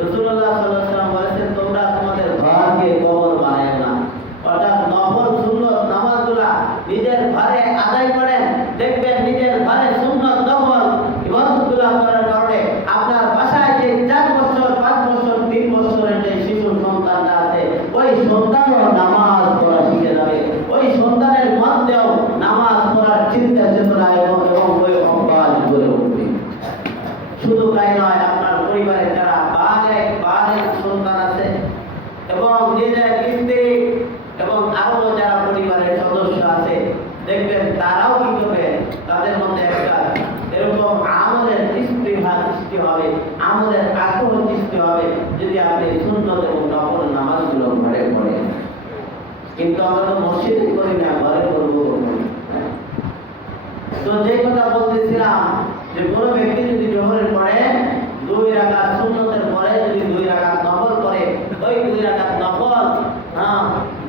রাসূলুল্লাহ সাল্লাল্লাহু আলাইহি ওয়াসাল্লাম বলেছেন, তোমরা তোমাদের ঘরকে কবর বানায় না। অর্থাৎ নফল সুন্নত নামাজগুলা নিজের ঘরে আদায় করেন। দেখবেন নিজের ঘরে সুন্নত নফল ইবাদতগুলা করার কারণে আপনার বাসায় যে 4 বছর 5 বছর 3 বছরের যে শিশু সন্তানটা আছে, ওই সন্তানও নামাজ পড়া শিখে যাবে। ওই সন্তানের মধ্যেও নামাজ পড়ার চিন্তা চেতনা এবং ওই অভ্যাস গড়ে উঠবে। শুধু তাই নয়, আপনার পরিবারে যারা বালেগ সন্তান আছে এবং নিজের স্ত্রী এবং আরো যারা পরিবারের সদস্য আছে, দেখবেন তারাও কি করবে, তাদের মধ্যে একটা এরকম আমলের স্পৃহা সৃষ্টি হবে, আমলের আগ্রহ সৃষ্টি হবে যদি আপনি সুন্নত এবং নফল নামাজগুলো ঘরে পড়েন। কিন্তু আমরা তো মসজিদে করি না, ঘরে করবো। তো যে কথা বলতেছিলাম যে কোনো ব্যক্তি যদি জোহরের পরে 2 রাকাত সুন্নতের পরে যদি 2 রাকাত নফল করে, ওই 2 রাকাত নফল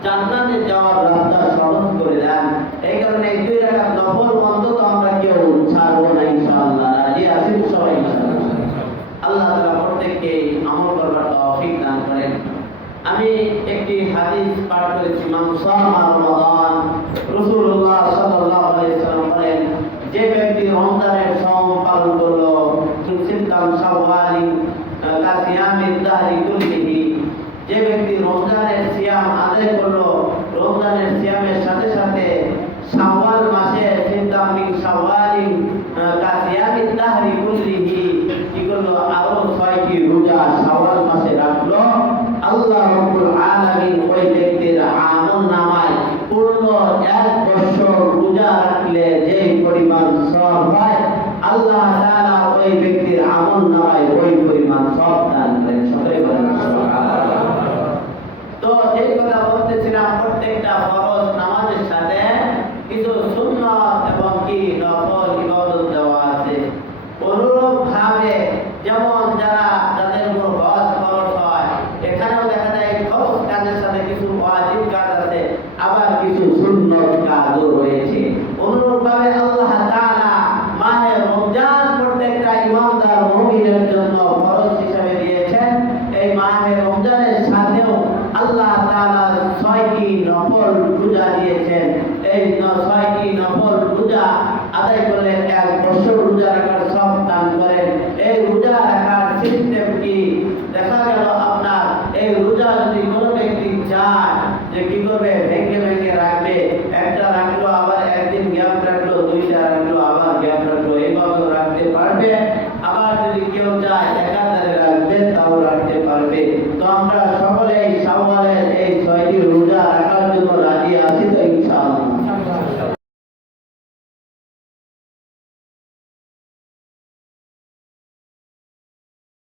জান্নাতে যাওয়ার রাস্তা সহজ করে দেন। এই কারণে এই 2 রাকাত নফল অন্তত আমরা কেউ ছাড়বো না ইনশাআল্লাহ। রাজি আছি সবাই? আল্লাহ তাআলা প্রত্যেককে আমল করার তৌফিক দান করেন। আমি একটি হাদিস পাঠ করেছি, মান সামা রমাদান, রাসূলুল্লাহ সাল্লাল্লাহু আলাইহি ওয়াসাল্লাম বলেন, যে ব্যক্তি রমজানের সওম পালন করলো, সিত্তাম শাওয়ালি কাসিয়ামিদ দাহরি কুল্লিহি, যে ব্যক্তি রমজানের সিয়াম আদায় করলো, রমজানের সিয়ামের সাথে সাথে শাওয়াল মাসে সিত্তাম মিন শাওয়ালি কাসিয়ামিদ দাহরি কুল্লিহি কি করলো, আরো 6টি রোজা শাওয়াল মাসে রাখলো, আল্লাহ রাব্বুল আলামিন ওই ব্যক্তির আমলনামায় পূর্ণ 1 বছর রোজা রাখলে যে পরিমাণ সওয়াব হয়, আল্লাহ তাআলা ওই ব্যক্তির আমলনামায় ওই পরিমাণ সওয়াব দান করেন। সকলে বলেন সুবহানাল্লাহ। তো যে কথা বলতেছিলাম, প্রত্যেকটা ফরজ নামাজের সাথে কিছু সুন্নাত এবং কি নফল ইবাদত দেওয়া আছে। অনুরূপ ভাবে যেমন যাদের উপর হজ ফরজ হয়, এখানেও দেখা যায় ফরজ কাজের সাথে কিছু ওয়াজিব কাজ আছে, আবার কিছু সুন্নত কাজও রয়েছে। অনুরূপ ভাবে আল্লাহ তাআলা মাহে রমজান প্রত্যেকটা ইমানদার মুমিনের জন্য ফরজ হিসেবে দিয়েছেন। এই মাহে রমজানের সাথেও আল্লাহ তাআলা 6টি নফল রোজা দিয়েছেন। এই 6টি নফল রোজা আদায় করলে 1 বছর রোজা রাখার সওয়াব দান করেন। এই রোজা রাখার সিস্টেম কি? দেখা গেল আপনার এই রোজা যদি কোনো ব্যক্তি চায় যে কি করবে, ভেঙে ভেঙে রাখবে, একটা রাখলো আবার একদিন গ্যাপ রাখলো, 2টা রাখলো আবার গ্যাপ রাখলো, এইভাবে রাখতে পারবে। আবার যদি কেউ চায় একাধারে রাখবে, তাও রাখতে পারবে। তো আমরা সকলে শাওয়ালের এই 6টি রোজা রাখার জন্য রাজি আছি তো?